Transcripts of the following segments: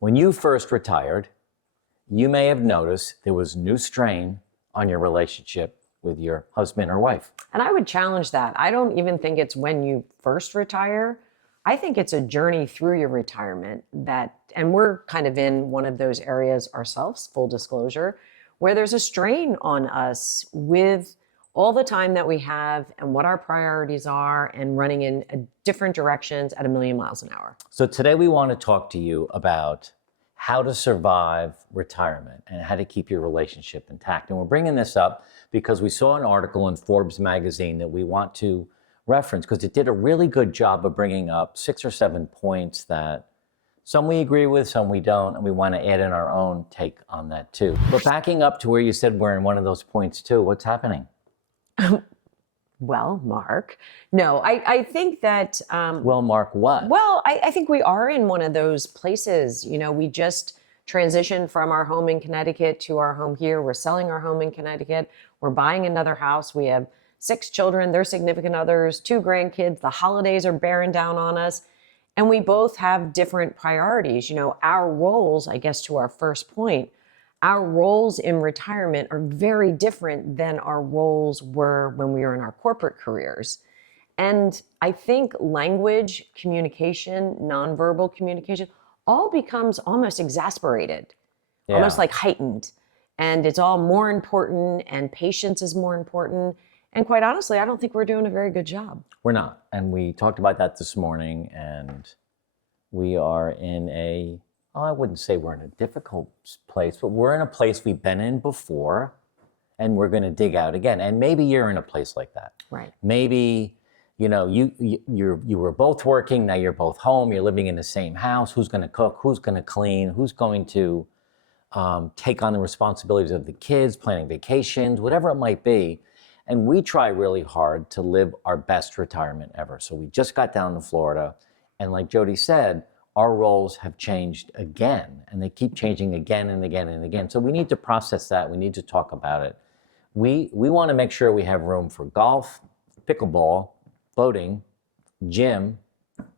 When you first retired, you may have noticed there was new strain on your relationship with your husband or wife. And I would challenge that. I don't even think it's when you first retire. I think it's a journey through your retirement and we're kind of in one of those areas ourselves, full disclosure, where there's a strain on us with all the time that we have and what our priorities are and running in different directions at 1,000,000 miles an hour. So today we want to talk to you about how to survive retirement and how to keep your relationship intact. And we're bringing this up because we saw an article in Forbes magazine that we want to reference because it did a really good job of bringing up 6 or 7 points that some we agree with, some we don't, and we want to add in our own take on that too. But backing up to where you said we're in one of those points too, what's happening? Well, Mark, no, I think that... well, Mark, what? Well, I think we are in one of those places. You know, we just transitioned from our home in Connecticut to our home here. We're selling our home in Connecticut. We're buying another house. We have 6 children, their significant others, 2 grandkids. The holidays are bearing down on us. And we both have different priorities. You know, our roles, I guess to our first point, our roles in retirement are very different than our roles were when we were in our corporate careers. And I think language, communication, nonverbal communication, all becomes almost exasperated, almost like heightened. And it's all more important and patience is more important. And quite honestly, I don't think we're doing a very good job. We're not. And we talked about that this morning, and we are in I wouldn't say we're in a difficult place, but we're in a place we've been in before, and we're going to dig out again. And maybe you're in a place like that. Right. Maybe, you know, you were both working, now you're both home, you're living in the same house. Who's going to cook? Who's going to clean? Who's going to take on the responsibilities of the kids, planning vacations, whatever it might be. And we try really hard to live our best retirement ever. So we just got down to Florida, and like Jody said, our roles have changed again, and they keep changing again and again and again. So we need to process that. We need to talk about it. We want to make sure we have room for golf, pickleball, boating, gym,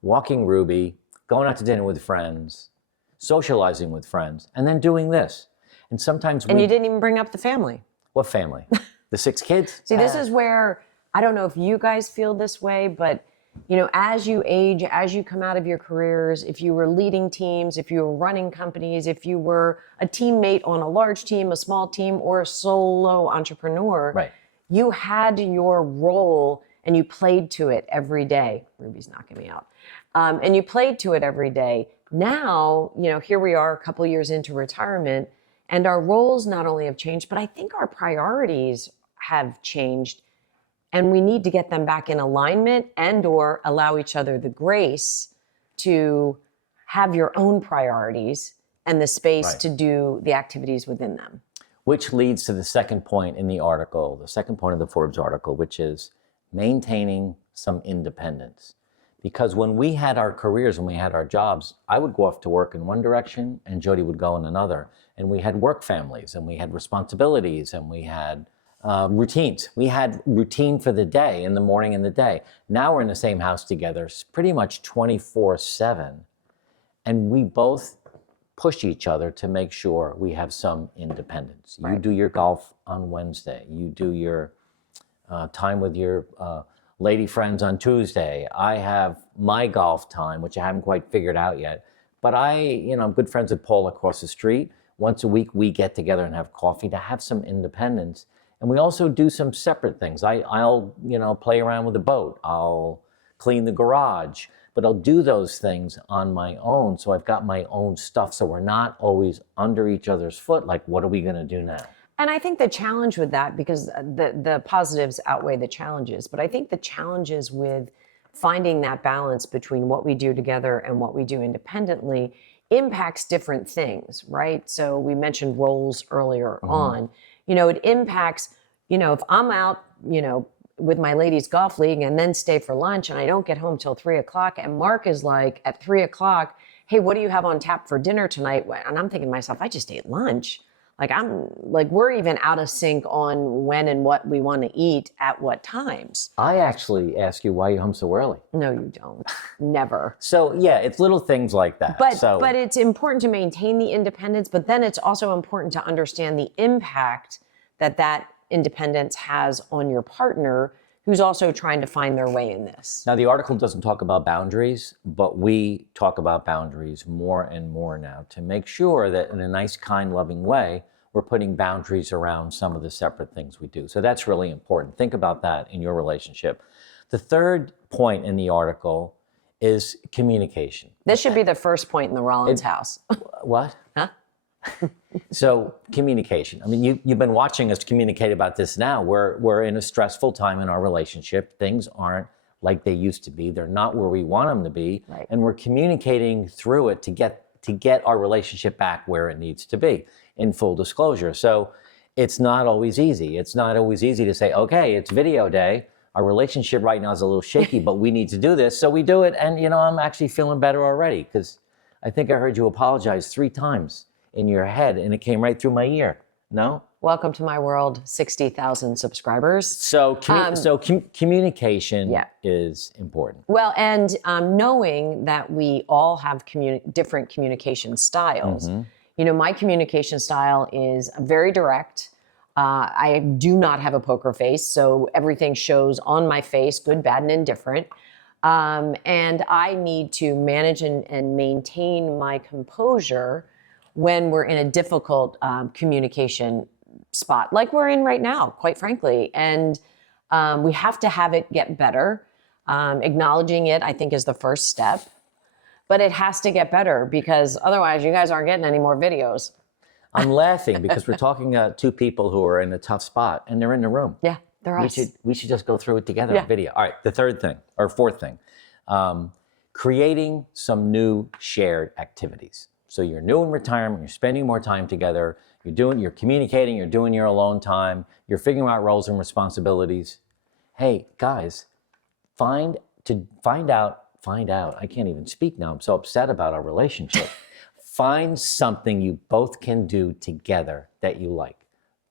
walking Ruby, going out to dinner with friends, socializing with friends, and then doing this. And sometimes And you didn't even bring up the family. What family? The 6 kids? See, this is where, I don't know if you guys feel this way, but you know, as you age, as you come out of your careers, if you were leading teams, if you were running companies, if you were a teammate on a large team, a small team, or a solo entrepreneur, right, you had your role and you played to it every day. Ruby's knocking me out. And you played to it every day. Now, you know, here we are a couple of years into retirement, and our roles not only have changed, but I think our priorities have changed. And we need to get them back in alignment and or allow each other the grace to have your own priorities and the space to do the activities within them. Which leads to the second point in the article, the second point of the Forbes article, which is maintaining some independence. Because when we had our careers, when we had our jobs, I would go off to work in one direction and Jody would go in another. And we had work families and we had responsibilities and we had routines. We had routine for the day, in the morning and the day. Now we're in the same house together, pretty much 24/7. And we both push each other to make sure we have some independence. You do your golf on Wednesday. You do your time with your lady friends on Tuesday. I have my golf time, which I haven't quite figured out yet. But I'm good friends with Paul across the street. Once a week, we get together and have coffee to have some independence. And we also do some separate things. I'll play around with the boat. I'll clean the garage, but I'll do those things on my own. So I've got my own stuff. So we're not always under each other's foot. Like, what are we going to do now? And I think the challenge with that, because the positives outweigh the challenges, but I think the challenges with finding that balance between what we do together and what we do independently impacts different things, right? So we mentioned roles earlier on. You know, it impacts, if I'm out, with my ladies golf league and then stay for lunch and I don't get home till 3:00 and Mark is like at 3:00, hey, what do you have on tap for dinner tonight? And I'm thinking to myself, I just ate lunch. we're even out of sync on when and what we want to eat at what times. I actually ask you why you home so early. No, you don't. Never. So yeah, it's little things like that. But it's important to maintain the independence, but then it's also important to understand the impact that independence has on your partner, who's also trying to find their way in this. Now, the article doesn't talk about boundaries, but we talk about boundaries more and more now to make sure that in a nice, kind, loving way, we're putting boundaries around some of the separate things we do. So that's really important. Think about that in your relationship. The third point in the article is communication. This should be the first point in the Rollins house. What? Huh? So communication. I mean, you've been watching us communicate about this now. We're in a stressful time in our relationship. Things aren't like they used to be. They're not where we want them to be. Right. And we're communicating through it to get our relationship back where it needs to be, in full disclosure. So it's not always easy. It's not always easy to say, okay, it's video day. Our relationship right now is a little shaky, but we need to do this. So we do it. And, I'm actually feeling better already because I think I heard you apologize 3 times in your head and it came right through my ear. No? Welcome to my world, 60,000 subscribers. So, communication is important. Well, and knowing that we all have different communication styles. Mm-hmm. My communication style is very direct. I do not have a poker face, so everything shows on my face, good, bad, and indifferent. And I need to manage and maintain my composure when we're in a difficult communication spot, like we're in right now, quite frankly. And we have to have it get better. Acknowledging it, I think, is the first step. But it has to get better because otherwise you guys aren't getting any more videos. I'm laughing because we're talking to 2 people who are in a tough spot and they're in the room. Yeah, they're us. We should just go through it together on video. All right, the third thing, or fourth thing, creating some new shared activities. So you're new in retirement, you're spending more time together, you're communicating, you're doing your alone time, you're figuring out roles and responsibilities. Hey, guys, find out, I can't even speak now, I'm so upset about our relationship. Find something you both can do together that you like.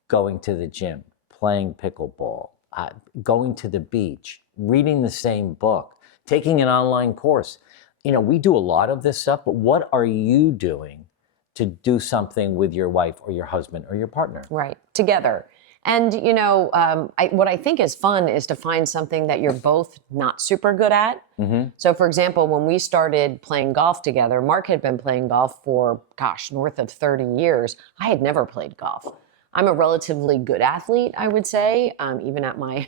Going to the gym, playing pickleball, going to the beach, reading the same book, taking an online course. We do a lot of this stuff, but what are you doing to do something with your wife or your husband or your partner? Right, together. And, what I think is fun is to find something that you're both not super good at. Mm-hmm. So, for example, when we started playing golf together, Mark had been playing golf for, north of 30 years. I had never played golf. I'm a relatively good athlete, I would say, even at my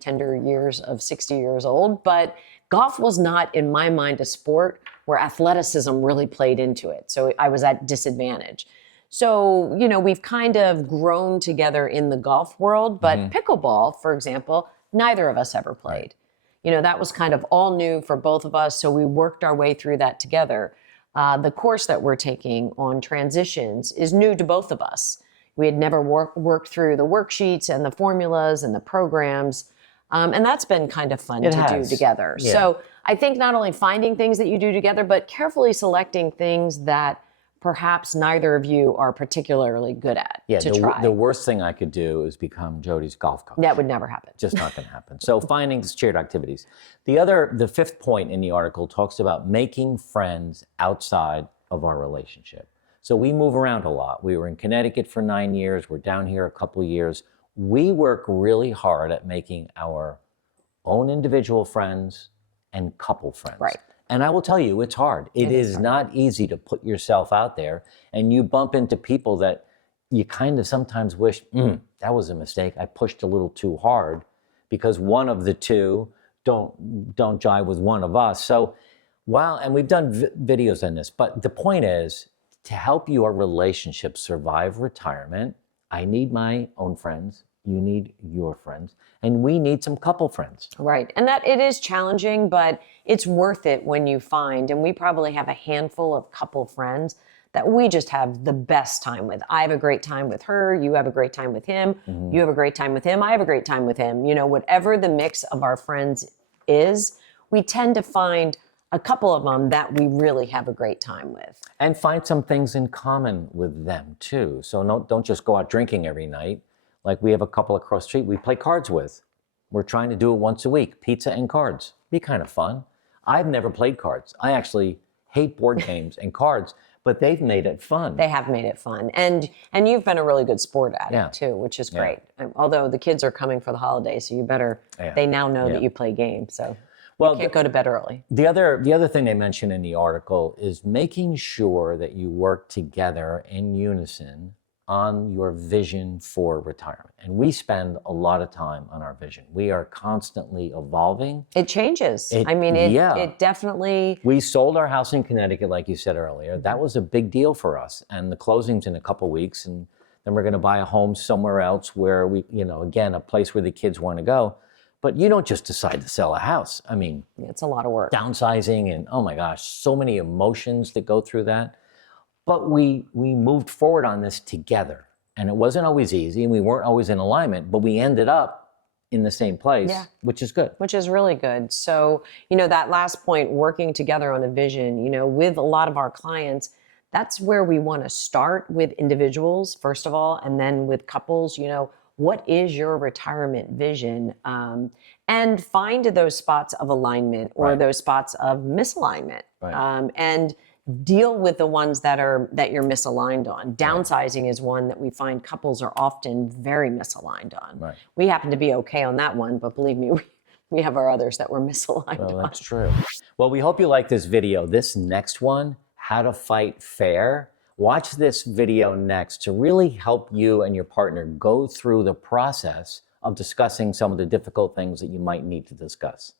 tender years of 60 years old. But golf was not, in my mind, a sport where athleticism really played into it. So I was at disadvantage. So, we've kind of grown together in the golf world, but pickleball, for example, neither of us ever played. That was kind of all new for both of us. So we worked our way through that together. The course that we're taking on transitions is new to both of us. We had never worked through the worksheets and the formulas and the programs. And that's been kind of fun to do together. Yeah. So I think not only finding things that you do together, but carefully selecting things that perhaps neither of you are particularly good at to try. The worst thing I could do is become Jody's golf coach. That would never happen. Just not going to happen. So finding shared activities. The fifth point in the article talks about making friends outside of our relationship. So we move around a lot. We were in Connecticut for 9 years. We're down here a couple of years. We work really hard at making our own individual friends and couple friends. Right. And I will tell you, it's hard. It is not easy to put yourself out there, and you bump into people that you kind of sometimes wish, that was a mistake. I pushed a little too hard because one of the two don't jive with one of us. So and we've done videos on this, but the point is to help your relationship survive retirement, I need my own friends. You need your friends, and we need some couple friends. Right. And that it is challenging, but it's worth it when you find, and we probably have a handful of couple friends that we just have the best time with. I have a great time with her. You have a great time with him. Mm-hmm. You have a great time with him. I have a great time with him. Whatever the mix of our friends is, we tend to find a couple of them that we really have a great time with. And find some things in common with them too. So don't just go out drinking every night. Like we have a couple across the street we play cards with. We're trying to do it once a week, pizza and cards. Be kind of fun. I've never played cards. I actually hate board games and cards, but they've made it fun. They have made it fun. And you've been a really good sport at Yeah. it too, which is great. Although the kids are coming for the holidays, so you better, they now know that you play games. So you can't go to bed early. The other thing they mention in the article is making sure that you work together in unison on your vision for retirement. And we spend a lot of time on our vision. We are constantly evolving. It changes. It definitely... We sold our house in Connecticut, like you said earlier. That was a big deal for us. And the closing's in a couple weeks. And then we're going to buy a home somewhere else where we, again, a place where the kids want to go. But you don't just decide to sell a house. I mean, it's a lot of work. Downsizing and, oh my gosh, so many emotions that go through that. But we moved forward on this together. And it wasn't always easy, and we weren't always in alignment, but we ended up in the same place, which is good. Which is really good. So, that last point, working together on a vision, with a lot of our clients, that's where we want to start with individuals, first of all, and then with couples, what is your retirement vision? And find those spots of alignment or those spots of misalignment. And deal with the ones that you're misaligned on. Downsizing is one that we find couples are often very misaligned on. We happen to be okay on that one, but believe me, we have our others that we're misaligned on. Well, that's true. Well, we hope you like this video. This next one, how to fight fair. Watch this video next to really help you and your partner go through the process of discussing some of the difficult things that you might need to discuss.